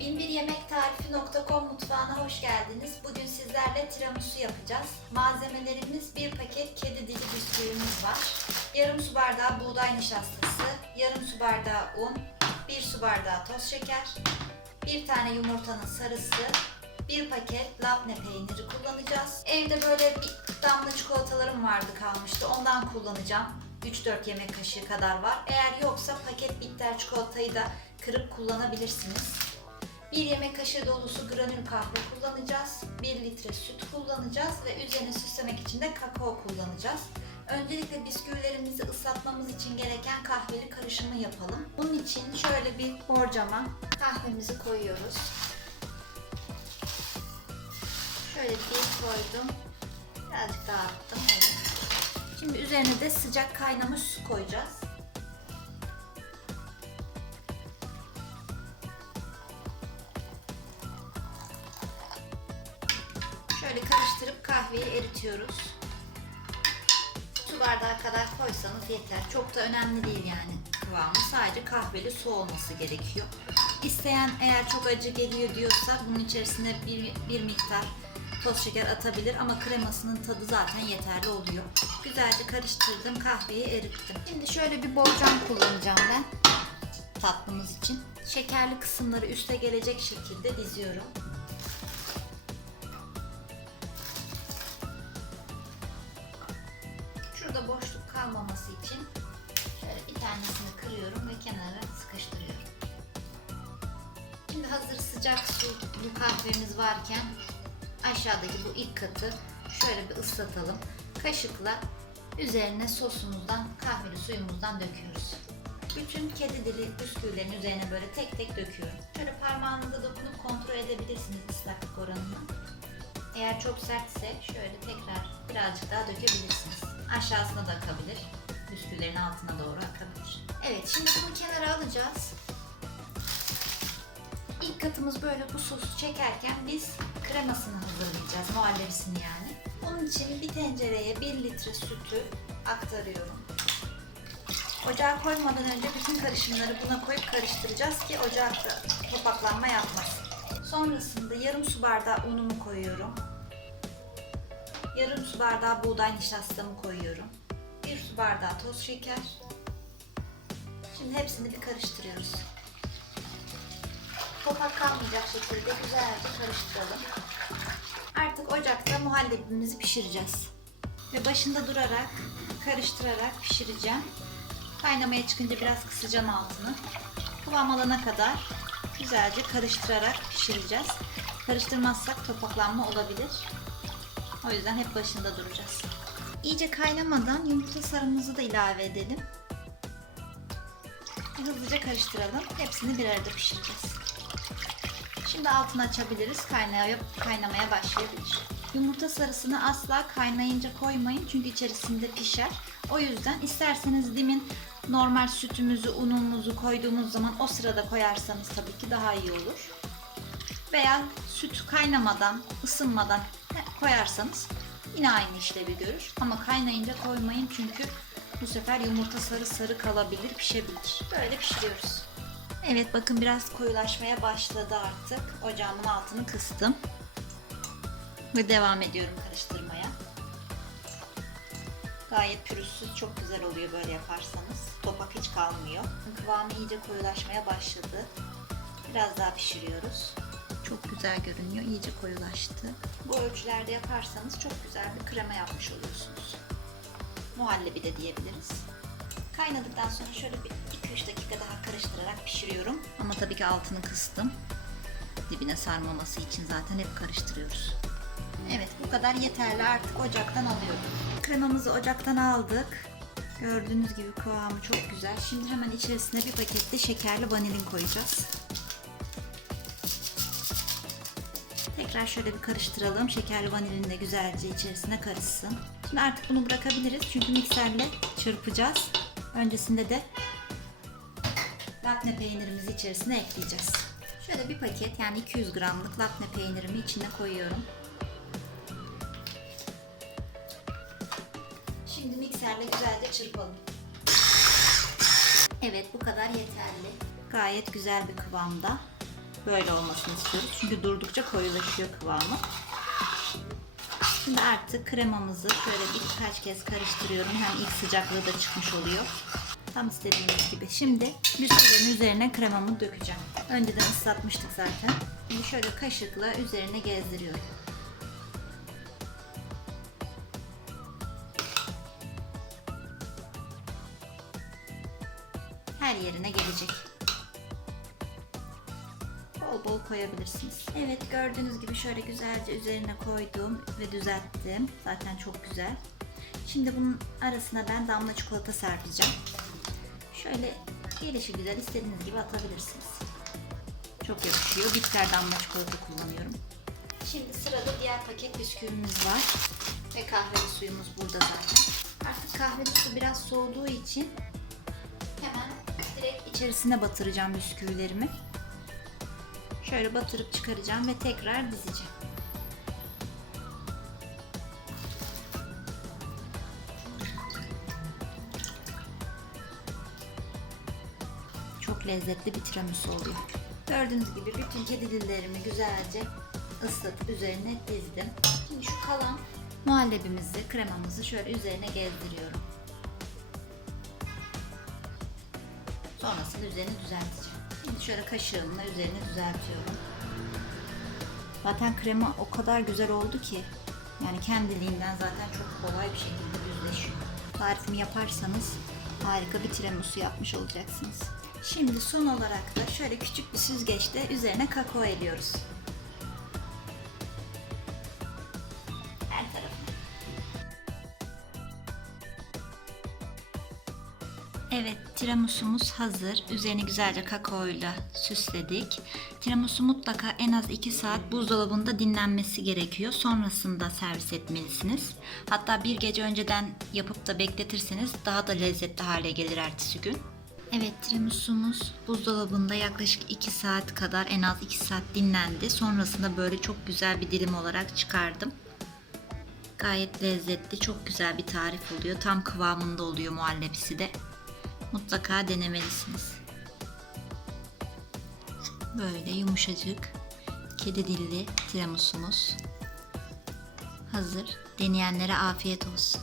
BinbiryemekTarifi.com mutfağına hoş geldiniz. Bugün sizlerle tiramisu yapacağız. Malzemelerimiz bir paket kedi dili bisküvimiz var. Yarım su bardağı buğday nişastası, yarım su bardağı un, bir su bardağı toz şeker, bir tane yumurtanın sarısı, bir paket labne peyniri kullanacağız. Evde böyle bir damla çikolatalarım vardı kalmıştı. Ondan kullanacağım. 3-4 yemek kaşığı kadar var. Eğer yoksa paket bitter çikolatayı da kırıp kullanabilirsiniz. 1 yemek kaşığı dolusu granül kahve kullanacağız. 1 litre süt kullanacağız ve üzerine süslemek için de kakao kullanacağız. Öncelikle bisküvilerimizi ıslatmamız için gereken kahveli karışımı yapalım. Bunun için şöyle bir borcama kahvemizi koyuyoruz. Şöyle bir koydum. Birazcık daha attım. Şimdi üzerine de sıcak kaynamış su koyacağız. Şöyle karıştırıp kahveyi eritiyoruz. Su bardağı kadar koysanız yeter. Çok da önemli değil yani kıvamı. Sadece kahveli su olması gerekiyor. İsteyen eğer çok acı geliyor diyorsa bunun içerisine bir, bir miktar toz şeker atabilir ama kremasının tadı zaten yeterli oluyor. Güzelce karıştırdım, kahveyi erittim. Şimdi şöyle bir borcam kullanacağım ben tatlımız için. Şekerli kısımları üste gelecek şekilde diziyorum. Tanesini kırıyorum ve kenara sıkıştırıyorum. Şimdi hazır sıcak su bu kahvemiz varken aşağıdaki bu ilk katı şöyle bir ıslatalım. Kaşıkla üzerine sosumuzdan, kahveli suyumuzdan döküyoruz. Bütün kedi dili bisküvilerin üzerine böyle tek tek döküyorum. Şöyle parmağınızla dokunup kontrol edebilirsiniz ıslaklık oranını. Eğer çok sertse şöyle tekrar birazcık daha dökebilirsiniz. Aşağısına da akabilir. Bisküvilerin altına doğru akabilir. Evet şimdi bunu kenara alacağız. İlk katımız böyle bu sosu çekerken biz kremasını hazırlayacağız. Muhallebisini yani. Onun için bir tencereye 1 litre sütü aktarıyorum. Ocağa koymadan önce bütün karışımları buna koyup karıştıracağız ki ocakta topaklanma yapmasın. Sonrasında yarım su bardağı unumu koyuyorum. Yarım su bardağı buğday nişastamı koyuyorum. Bir su bardağı toz şeker. Şimdi hepsini bir karıştırıyoruz. Topak kalmayacak şekilde güzelce karıştıralım. Artık ocakta muhallebimizi pişireceğiz. Ve başında durarak, karıştırarak pişireceğim. Kaynamaya çıkınca biraz kısacağım altını. Kıvam alana kadar güzelce karıştırarak pişireceğiz. Karıştırmazsak topaklanma olabilir. O yüzden hep başında duracağız. İyice kaynamadan yumurta sarımızı da ilave edelim. Hızlıca karıştıralım. Hepsini bir arada pişireceğiz. Şimdi altını açabiliriz. Kaynaya, kaynamaya başlayabilir. Yumurta sarısını asla kaynayınca koymayın çünkü içerisinde pişer. O yüzden isterseniz dimin normal sütümüzü, unumuzu koyduğumuz zaman o sırada koyarsanız tabii ki daha iyi olur. Veya süt kaynamadan, ısınmadan koyarsanız yine aynı işlevi görür. Ama kaynayınca koymayın çünkü bu sefer yumurta sarı sarı kalabilir, pişebilir. Böyle pişiriyoruz. Evet bakın biraz koyulaşmaya başladı artık. Ocağımın altını kıstım. Ve devam ediyorum karıştırmaya. Gayet pürüzsüz, çok güzel oluyor böyle yaparsanız. Topak hiç kalmıyor. Kıvamı iyice koyulaşmaya başladı. Biraz daha pişiriyoruz. Çok güzel görünüyor, iyice koyulaştı. Bu ölçülerde yaparsanız çok güzel bir krema yapmış oluyorsunuz. Muhallebi de diyebiliriz. Kaynadıktan sonra şöyle bir 2-3 dakika daha karıştırarak pişiriyorum. Ama tabii ki altını kıstım. Dibine sarmaması için zaten hep karıştırıyoruz. Evet bu kadar yeterli artık ocaktan alıyorum. Kremamızı ocaktan aldık. Gördüğünüz gibi kıvamı çok güzel. Şimdi hemen içerisine bir pakette şekerli vanilin koyacağız. Tekrar şöyle bir karıştıralım. Şekerli vanilin de güzelce içerisine karışsın. Şimdi artık bunu bırakabiliriz. Çünkü mikserle çırpacağız. Öncesinde de labne peynirimizi içerisine ekleyeceğiz. Şöyle bir paket yani 200 gramlık labne peynirimi içine koyuyorum. Şimdi mikserle güzelce çırpalım. Evet bu kadar yeterli. Gayet güzel bir kıvamda. Böyle olmasını istiyoruz. Çünkü durdukça koyulaşıyor kıvamı. Şimdi artık kremamızı şöyle birkaç kez karıştırıyorum. Hem ilk sıcaklığı da çıkmış oluyor. Tam istediğimiz gibi. Şimdi bisküvilerin üzerine kremamı dökeceğim. Önceden ıslatmıştık zaten. Şimdi şöyle kaşıkla üzerine gezdiriyorum. Her yerine gelecek. Bol bol koyabilirsiniz. Evet gördüğünüz gibi şöyle güzelce üzerine koydum ve düzelttim. Zaten çok güzel. Şimdi bunun arasına ben damla çikolata serpeceğim. Şöyle gelişi güzel istediğiniz gibi atabilirsiniz. Çok yakışıyor. Bitter damla çikolata kullanıyorum. Şimdi sırada diğer paket bisküvimiz var. Ve kahveli suyumuz burada zaten. Artık kahveli su biraz soğuduğu için hemen direkt içerisine batıracağım bisküvilerimi. Şöyle batırıp çıkaracağım ve tekrar dizeceğim. Çok lezzetli bir tiramisu oluyor. Gördüğünüz gibi bütün kedi dillerimi güzelce ıslatıp üzerine dizdim. Şimdi şu kalan muhallebimizi, kremamızı şöyle üzerine gezdiriyorum. Sonrasında üzerini düzelteceğim. Şimdi şöyle kaşığımla üzerini düzeltiyorum. Zaten krema o kadar güzel oldu ki yani kendiliğinden zaten çok kolay bir şekilde düzleşiyor. Tarifimi yaparsanız harika bir tiramisu yapmış olacaksınız. Şimdi son olarak da şöyle küçük bir süzgeçte üzerine kakao eliyoruz. Evet, tiramisumuz hazır. Üzerini güzelce kakaoyla süsledik. Tiramisu mutlaka en az 2 saat buzdolabında dinlenmesi gerekiyor. Sonrasında servis etmelisiniz. Hatta bir gece önceden yapıp da bekletirseniz daha da lezzetli hale gelir ertesi gün. Evet, tiramisumuz buzdolabında yaklaşık 2 saat kadar en az 2 saat dinlendi. Sonrasında böyle çok güzel bir dilim olarak çıkardım. Gayet lezzetli, çok güzel bir tarif oluyor. Tam kıvamında oluyor muhallebisi de. Mutlaka denemelisiniz. Böyle yumuşacık kedi dilli tiramisumuz hazır. Deneyenlere afiyet olsun.